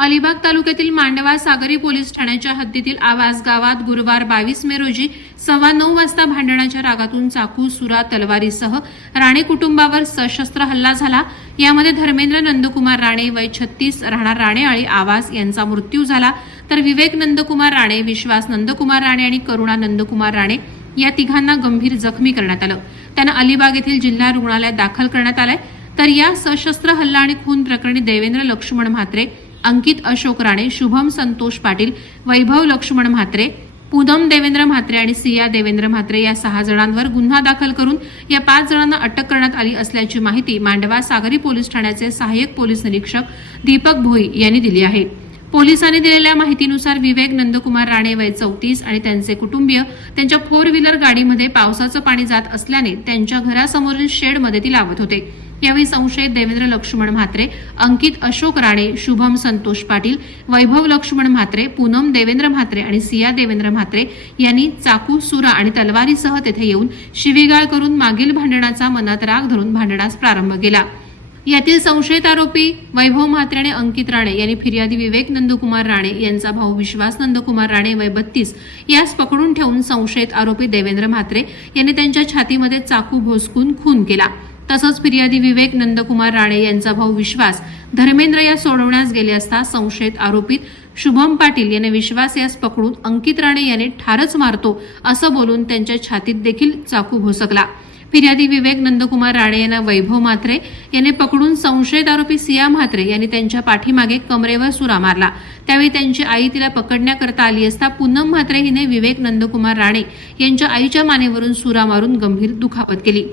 अलिबाग तालुक्यातील मांडवा सागरी पोलीस ठाण्याच्या हद्दीतील आवाज गावात गुरुवार बावीस मे रोजी सव्वा नऊ वाजता भांडणाच्या रागातून चाकू सुरा तलवारीसह राणे कुटुंबावर सशस्त्र हल्ला झाला. यामध्ये धर्मेंद्र नंदकुमार राणे वय छत्तीस राहणार आणि आवास यांचा मृत्यू झाला. तर विवेक नंदकुमार राणे विश्वास नंदकुमार राणे आणि करुणा नंदकुमार राणे या तिघांना गंभीर जखमी करण्यात आलं. त्यांना अलिबाग येथील जिल्हा रुग्णालयात दाखल करण्यात आलंय. तर या सशस्त्र हल्ला आणि खून प्रकरणी देवेंद्र लक्ष्मण म्हात्रे अंकित अशोक राणे शुभम संतोष पाटील वैभव लक्ष्मण म्हात्रे पूनम देवेंद्र म्हात्रे आणि सिया देवेंद्र म्हात्रे या सहा जणांवर गुन्हा दाखल करून या पाच जणांना अटक करण्यात आली असल्याची माहिती मांडवा सागरी पोलीस ठाण्याचे सहाय्यक पोलीस निरीक्षक दीपक भोई यांनी दिली आहे. पोलिसांनी दिलेल्या माहितीनुसार विवेक नंदकुमार राणे वय चौतीस आणि त्यांचे कुटुंबीय त्यांच्या फोर व्हीलर गाडीमध्ये पावसाचं पाणी जात असल्याने त्यांच्या घरासमोरील शेडमध्ये ती लावत होते. यावेळी संशयित देवेंद्र लक्ष्मण म्हात्रे अंकित अशोक राणे शुभम संतोष पाटील वैभव लक्ष्मण म्हात्रे पूनम देवेंद्र म्हात्रे आणि सिया देवेंद्र म्हात्रे यांनी चाकू सुरा आणि तलवारीसह तेथे येऊन शिवीगाळ करून मागील भांडणाचा मनात राग धरून भांडणास प्रारंभ केला. यातील संशयित आरोपी वैभव म्हात्रे आणि अंकित राणे यांनी फिर्यादी विवेक नंदकुमार राणे यांचा भाऊ विश्वास नंदकुमार राणे वय बत्तीस यास पकडून ठेवून संशयित आरोपी देवेंद्र म्हात्रे यांनी त्यांच्या छातीमध्ये चाकू भोसकून खून केला. तसंच फिर्यादी विवेक नंदकुमार राणे यांचा भाऊ विश्वास धर्मेंद्र या सोडवण्यास गेले असता संशयित आरोपीत शुभम पाटील याने विश्वास यास पकडून अंकित राणे याने ठारच मारतो असं बोलून त्यांच्या छातीत देखील चाकू घोसकला. फिर्यादी विवेक नंदकुमार राणे यांना वैभव म्हात्रे याने पकडून संशयित आरोपी सिया म्हात्रे यांनी त्यांच्या पाठीमागे कमरेवर सुरा मारला. त्यावेळी त्यांची आई तिला पकडण्याकरता आली असता पूनम म्हात्रे हिने विवेक नंदकुमार राणे यांच्या आईच्या मानेवरून सुरा मारून गंभीर दुखापत केली.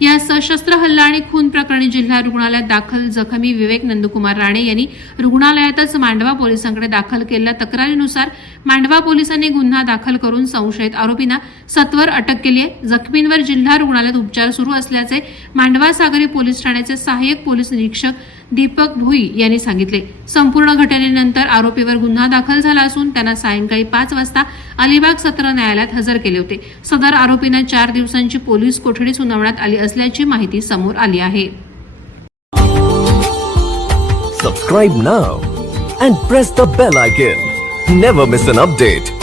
या सशस्त्र हल्ला आणि खून प्रकरणी जिल्हा रुग्णालयात दाखल जखमी विवेक नंदकुमार राणे यांनी रुग्णालयातच मांडवा पोलिसांकडे दाखल केलेल्या तक्रारीनुसार मांडवा पोलिसांनी गुन्हा दाखल करून संशयित आरोपींना सत्वर अटक केली आहे जखमींवर जिल्हा रुग्णालयात उपचार सुरू असल्याचे मांडवा सागरी पोलीस ठाण्याचे सहाय्यक पोलीस निरीक्षक दीपक भोई यांनी सांगितले संपूर्ण घटनेनंतर आरोपीवर गुन्हा दाखल झाला असून त्यांना सायंकाळी पाच वाजता अलिबाग सत्र न्यायालयात हजर केले होते सदर आरोपींना चार दिवसांची पोलीस कोठडी सुनावण्यात आली असल्याची माहिती समोर आली आहे Subscribe now and press the bell icon. Never miss an update.